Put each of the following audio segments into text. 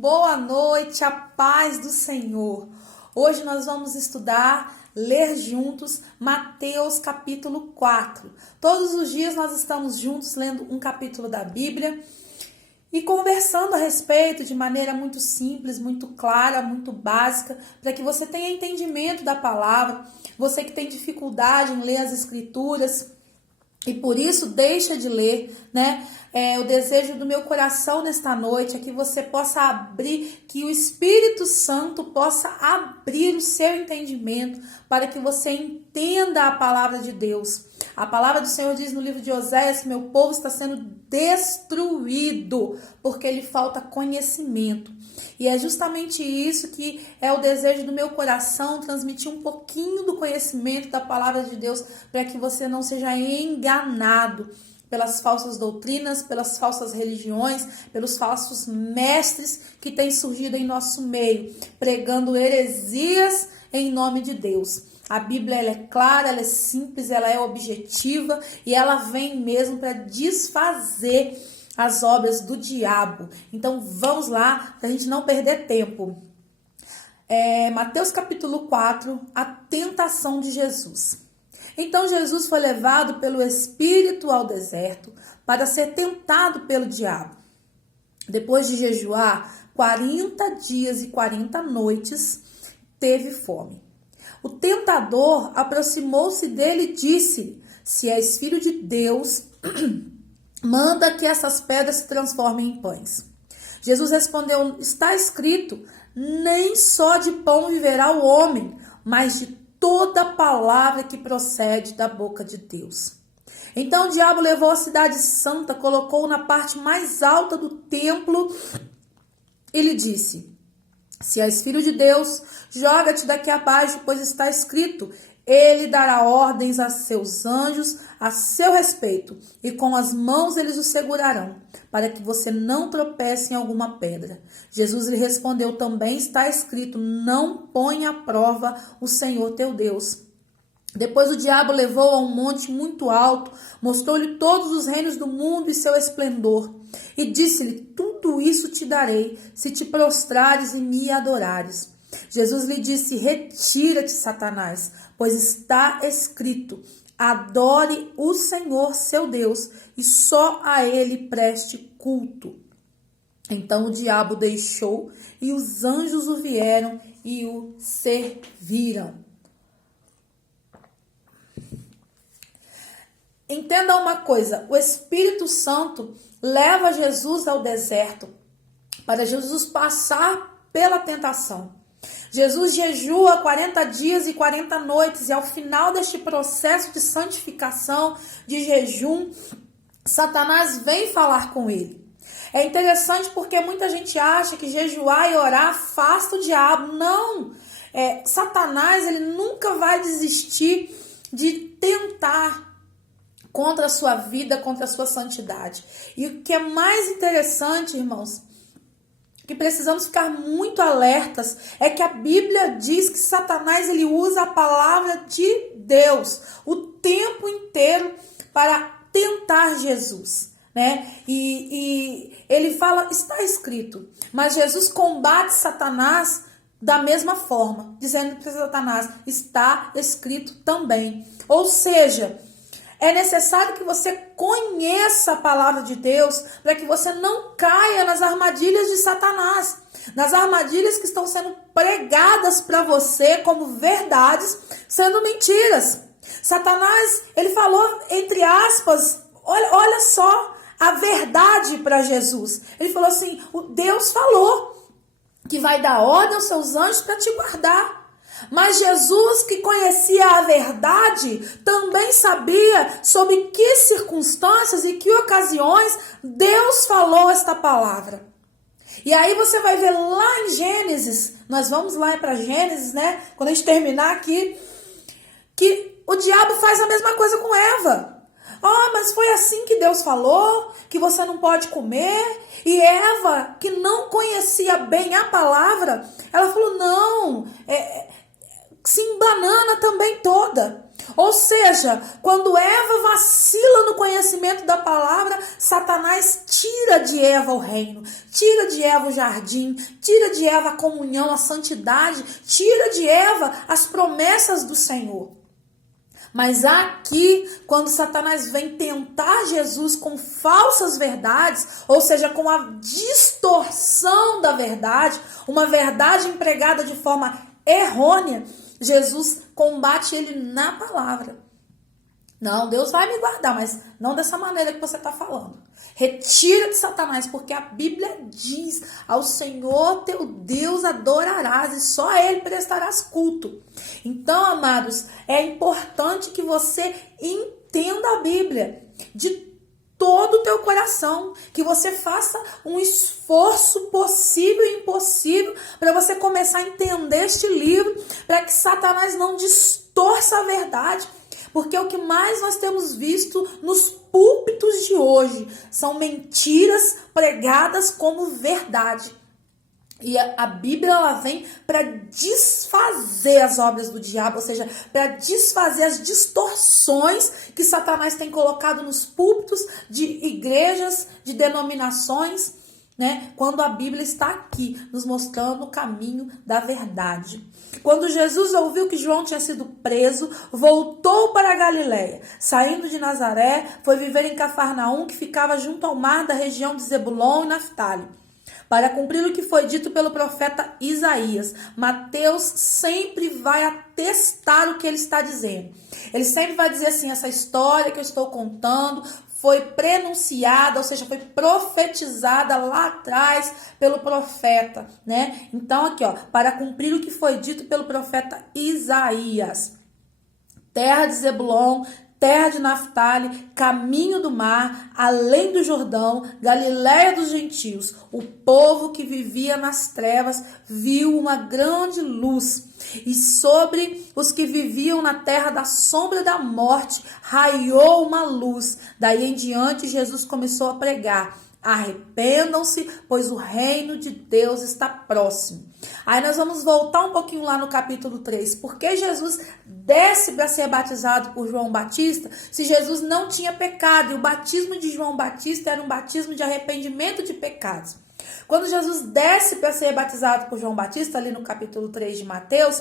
Boa noite, a paz do Senhor. Hoje nós vamos ler juntos Mateus capítulo 4. Todos os dias nós estamos juntos lendo um capítulo da Bíblia e conversando a respeito de maneira muito simples, muito clara, muito básica, para que você tenha entendimento da palavra, você que tem dificuldade em ler as escrituras e por isso deixa de ler, né? O desejo do meu coração nesta noite é que você possa abrir, que o Espírito Santo possa abrir o seu entendimento para que você entenda a palavra de Deus. A palavra do Senhor diz no livro de Oséias que meu povo está sendo destruído porque lhe falta conhecimento. E é justamente isso que é o desejo do meu coração, transmitir um pouquinho do conhecimento da palavra de Deus para que você não seja enganado pelas falsas doutrinas, pelas falsas religiões, pelos falsos mestres que têm surgido em nosso meio, pregando heresias em nome de Deus. A Bíblia ela é clara, ela é simples, ela é objetiva e ela vem mesmo para desfazer as obras do diabo. Então vamos lá, para a gente não perder tempo. Mateus capítulo 4, a tentação de Jesus. Então Jesus foi levado pelo Espírito ao deserto para ser tentado pelo diabo. Depois de jejuar 40 dias e 40 noites, teve fome. O tentador aproximou-se dele e disse: se és filho de Deus, manda que essas pedras se transformem em pães. Jesus respondeu: está escrito, nem só de pão viverá o homem, mas de toda palavra que procede da boca de Deus. Então o diabo levou a cidade santa, colocou-o na parte mais alta do templo e lhe disse: se és filho de Deus, joga-te daqui abaixo, pois está escrito, ele dará ordens a seus anjos a seu respeito, e com as mãos eles o segurarão, para que você não tropece em alguma pedra. Jesus lhe respondeu: também está escrito, não ponha à prova o Senhor teu Deus. Depois o diabo levou a um monte muito alto, mostrou-lhe todos os reinos do mundo e seu esplendor, e disse-lhe: tudo isso te darei, se te prostrares e me adorares. Jesus lhe disse: retira-te, Satanás, pois está escrito, adore o Senhor seu Deus e só a ele preste culto. Então o diabo deixou e os anjos o vieram e o serviram. Entenda uma coisa, o Espírito Santo leva Jesus ao deserto para Jesus passar pela tentação. Jesus jejua 40 dias e 40 noites e ao final deste processo de santificação, de jejum, Satanás vem falar com ele. É interessante porque muita gente acha que jejuar e orar afasta o diabo. Não! Satanás ele nunca vai desistir de tentar contra a sua vida, contra a sua santidade. E o que é mais interessante, irmãos, que precisamos ficar muito alertas, é que a Bíblia diz que Satanás ele usa a palavra de Deus o tempo inteiro para tentar Jesus, né? E ele fala, está escrito, mas Jesus combate Satanás da mesma forma, dizendo para Satanás, está escrito também. Ou seja, é necessário que você conheça a palavra de Deus para que você não caia nas armadilhas de Satanás, nas armadilhas que estão sendo pregadas para você como verdades, sendo mentiras. Satanás, ele falou, entre aspas, olha só a verdade para Jesus. Ele falou assim, o Deus falou que vai dar ordem aos seus anjos para te guardar. Mas Jesus, que conhecia a verdade, também sabia sobre que circunstâncias e que ocasiões Deus falou esta palavra. E aí você vai ver lá em Gênesis, nós vamos lá para Gênesis, né? Quando a gente terminar aqui, que o diabo faz a mesma coisa com Eva. Mas foi assim que Deus falou, que você não pode comer. E Eva, que não conhecia bem a palavra, ela falou, não, se embanana também toda. Ou seja, quando Eva vacila no conhecimento da palavra, Satanás tira de Eva o reino, tira de Eva o jardim, tira de Eva a comunhão, a santidade, tira de Eva as promessas do Senhor. Mas aqui, quando Satanás vem tentar Jesus com falsas verdades, ou seja, com a distorção da verdade, uma verdade empregada de forma errônea, Jesus combate ele na palavra. Não, Deus vai me guardar, mas não dessa maneira que você está falando. Retira de Satanás, porque a Bíblia diz: ao Senhor teu Deus adorarás e só a Ele prestarás culto. Então, amados, é importante que você entenda a Bíblia de todo o teu coração, que você faça um esforço possível e impossível para você começar a entender este livro, para que Satanás não distorça a verdade. Porque o que mais nós temos visto nos púlpitos de hoje são mentiras pregadas como verdade. E a Bíblia, ela vem para desfazer as obras do diabo, ou seja, para desfazer as distorções que Satanás tem colocado nos púlpitos de igrejas, de denominações, né? Quando a Bíblia está aqui, nos mostrando o caminho da verdade. Quando Jesus ouviu que João tinha sido preso, voltou para a Galiléia. Saindo de Nazaré, foi viver em Cafarnaum, que ficava junto ao mar da região de Zebulon e Naftali, para cumprir o que foi dito pelo profeta Isaías. Mateus sempre vai atestar o que ele está dizendo. Ele sempre vai dizer assim: essa história que eu estou contando foi prenunciada, ou seja, foi profetizada lá atrás pelo profeta, né? Então aqui, ó, para cumprir o que foi dito pelo profeta Isaías. Terra de Zebulon, terra de Naftali, caminho do mar, além do Jordão, Galiléia dos gentios. O povo que vivia nas trevas viu uma grande luz. E sobre os que viviam na terra da sombra da morte, raiou uma luz. Daí em diante, Jesus começou a pregar: arrependam-se, pois o reino de Deus está próximo. Aí nós vamos voltar um pouquinho lá no capítulo 3. Por que Jesus desce para ser batizado por João Batista, se Jesus não tinha pecado? E o batismo de João Batista era um batismo de arrependimento de pecados. Quando Jesus desce para ser batizado por João Batista, ali no capítulo 3 de Mateus,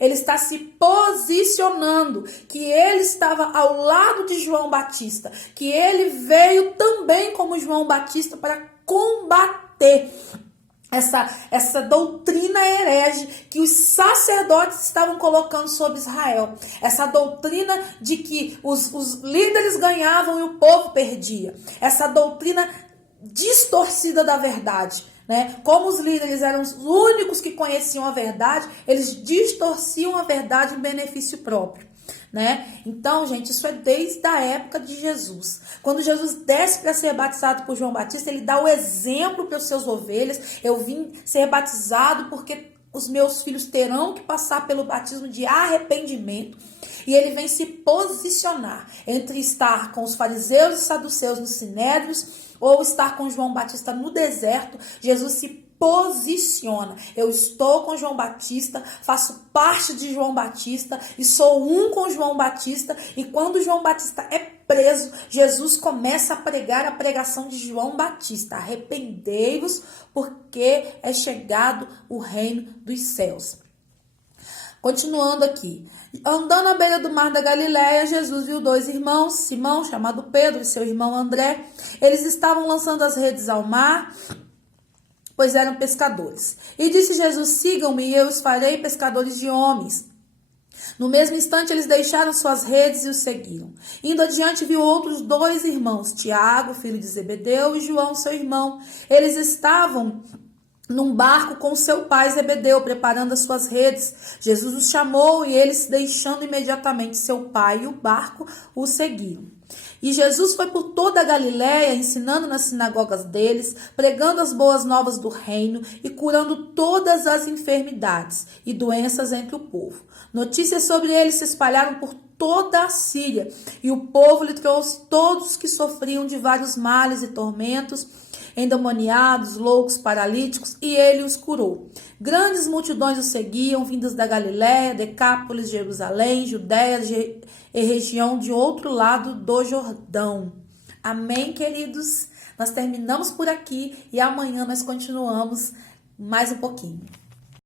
ele está se posicionando, que ele estava ao lado de João Batista, que ele veio também como João Batista para combater essa doutrina herege que os sacerdotes estavam colocando sobre Israel. Essa doutrina de que os líderes ganhavam e o povo perdia. Essa doutrina distorcida da verdade, né? Como os líderes eram os únicos que conheciam a verdade, eles distorciam a verdade em benefício próprio, né? Então, gente, isso é desde a época de Jesus. Quando Jesus desce para ser batizado por João Batista, ele dá o exemplo para os seus ovelhas: eu vim ser batizado porque os meus filhos terão que passar pelo batismo de arrependimento. E ele vem se posicionar entre estar com os fariseus e saduceus nos sinédrios ou estar com João Batista no deserto. Jesus se posiciona: eu estou com João Batista, faço parte de João Batista e sou um com João Batista. E quando João Batista é preso, Jesus começa a pregar a pregação de João Batista: arrependei-vos, porque é chegado o reino dos céus. Continuando aqui. Andando à beira do mar da Galiléia, Jesus viu dois irmãos, Simão, chamado Pedro, e seu irmão André. Eles estavam lançando as redes ao mar, pois eram pescadores. E disse Jesus: sigam-me e eu os farei pescadores de homens. No mesmo instante, eles deixaram suas redes e os seguiram. Indo adiante, viu outros dois irmãos, Tiago, filho de Zebedeu, e João, seu irmão. Eles estavam num barco com seu pai Zebedeu, preparando as suas redes. Jesus os chamou e eles, deixando imediatamente seu pai e o barco, o seguiram. E Jesus foi por toda a Galiléia, ensinando nas sinagogas deles, pregando as boas novas do reino e curando todas as enfermidades e doenças entre o povo. Notícias sobre ele se espalharam por toda a Síria, e o povo lhe trouxe todos que sofriam de vários males e tormentos, endemoniados, loucos, paralíticos, e ele os curou. Grandes multidões o seguiam, vindas da Galiléia, Decápolis, Jerusalém, Judéia e região de outro lado do Jordão. Amém, queridos? Nós terminamos por aqui e amanhã nós continuamos mais um pouquinho.